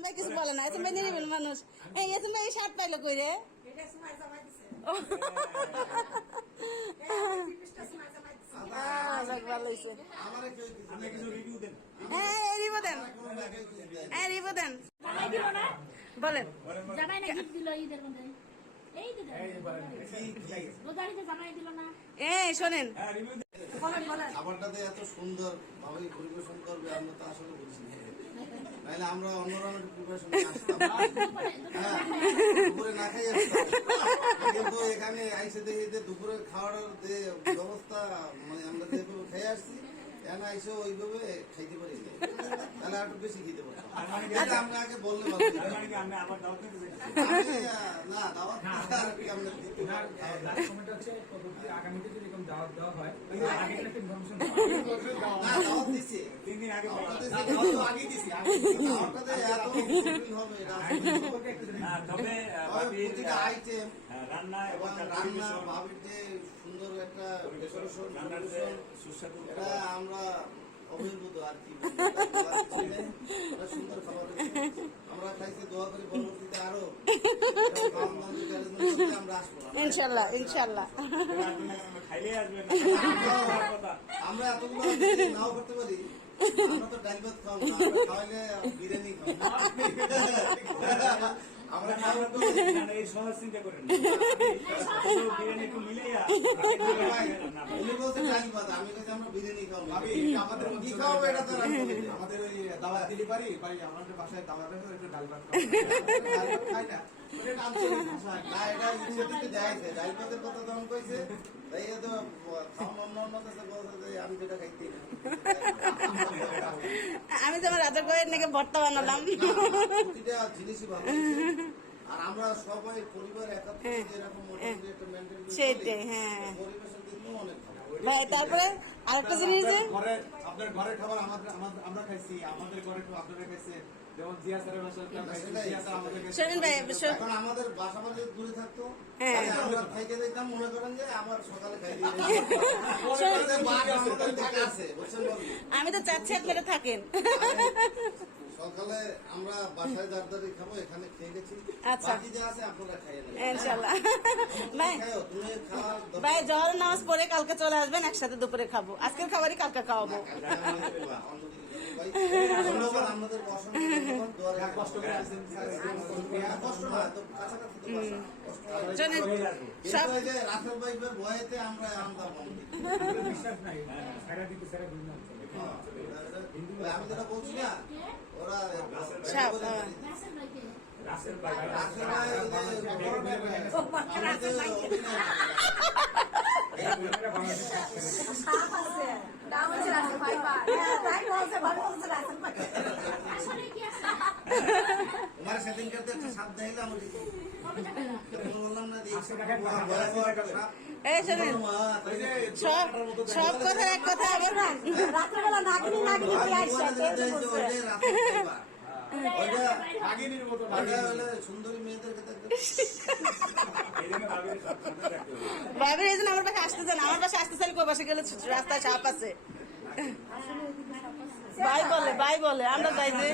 এসম কিছু বলে না এসম নিরিবিল মানুষ। এই এসম ভাই শার্ট পাইলো কই রে? এই হ্যাঁ। হ্যাঁ বলেন। এই এই শোনেন। হ্যাঁ এত সুন্দর ভাবে পরিবেশন করবে আমরা তো আসলে বুঝি না নাহলে আমরা অন্যরা প্রিপারেশন হ্যাঁ, দুপুরে না খাই কিন্তু এখানে আইসে দেখি যে দুপুরে খাওয়ার যে ব্যবস্থা মানে আমরা যেভাবে খেয়ে আসছি এখানে আইসে ওইভাবে খাইতে পারি না। তাহলে আর বেশি খেতে পারতাম এটা আপনি আগে বললে ভালো হতো। তার মানে না দাওয়াত আগামীতে যদি এরকম দাওয়াত দেওয়া হয় না, দাওয়াত। রান্না এবং রান্না যে সুন্দর একটা রান্নার যে সুস্বাদু আমরা অভিভূত আর কি সুন্দর আমরা খাইছি, দোয়া করি ইনশাল্লাহ ইনশাল্লাহ। আমরা তো ডাল ভাত খাওয়া খাওয়াইলে বিরিয়ানি খাওয়াবো আমরা খাওয়াবো তো না, না, এই সহজ চিন্তা করেন বিরিয়ানি একটু মিলাইয়া, উনি বলছে ডাল ভাত আমি বলছি আমরা বিরিয়ানি খাওয়াবো ভাবি, আমাদের কি এটা তো ওই দাওয়াত দিলি পারি আমাদের বাসায় দাওয়াত আছে একটু ডাল ভাত খাই না। এটা ইচ্ছে থেকে যাইছে ডাল ভাতের কথা যখন কইছে। তাই তো খাওয়া অন্য অন্য কাছে বলছে যে আমি যেটা খাইতে না আমি যেমন রাজার বইয়ের নাকি ভর্তা বানালাম প্রতিটা জিনিসই ভালো হয়েছে। আর আমরা সবাই পরিবার একাত্র নাকি ভর্তা বানালাম। সেটাই, হ্যাঁ। দিয়েও অনেক ভালো। ভাই তারপরে আরেকটা জিনিস আপনার ঘরের খাবার আমরা খাইছি আমাদের ঘরে আপনারা খাইছে। যেমন জিয়া স্যারের এখন আমাদের বাসা বাড়ি দূরে থাকতো। হ্যাঁ। আমরা খাইতে দিতাম মনে করেন যে আমার সকালে? আমি তো চাচ্ছি আপনারা থাকেন। সকালে আমরা বাসায় দাঁড় খাব এখানে খেয়ে গেছি। আচ্ছা। বাকি যা আছে আপনারা খাইয়ে নেবেন। ইনশাল্লাহ ভাই ভাই জল নামাজ পড়ে কালকে চলে আসবেন একসাথে দুপুরে খাব। আজকের খাবারই কালকে খাওয়াবো। আমি যেটা বলছি না ওরা সব। রাসেল ভাইকে রাসেল ভাই, রাসেল ভাই ওই যে বড় ভাই ভাই। আমরা যে অভিনয় সাপ আছে নাম হচ্ছে রাসেল ভাই ভাই হ্যাঁ তাই বলছে ভালো বলছে রাসেল ভাই আসলে কি আছে তোমার তো একটা সাপ দেখাইলাম বললাম না। এই শোনেন সব সব কথা এক কথা আবার রাত্রেবেলা নাগিনি নাগিনি এই জন্য আমার পাশে আসতে চান আমার পাশে আসতে চাইলে কই পাশে গেলে রাস্তায় সাপ আছে বাই বলে বাই বলে আমরা যাই যে।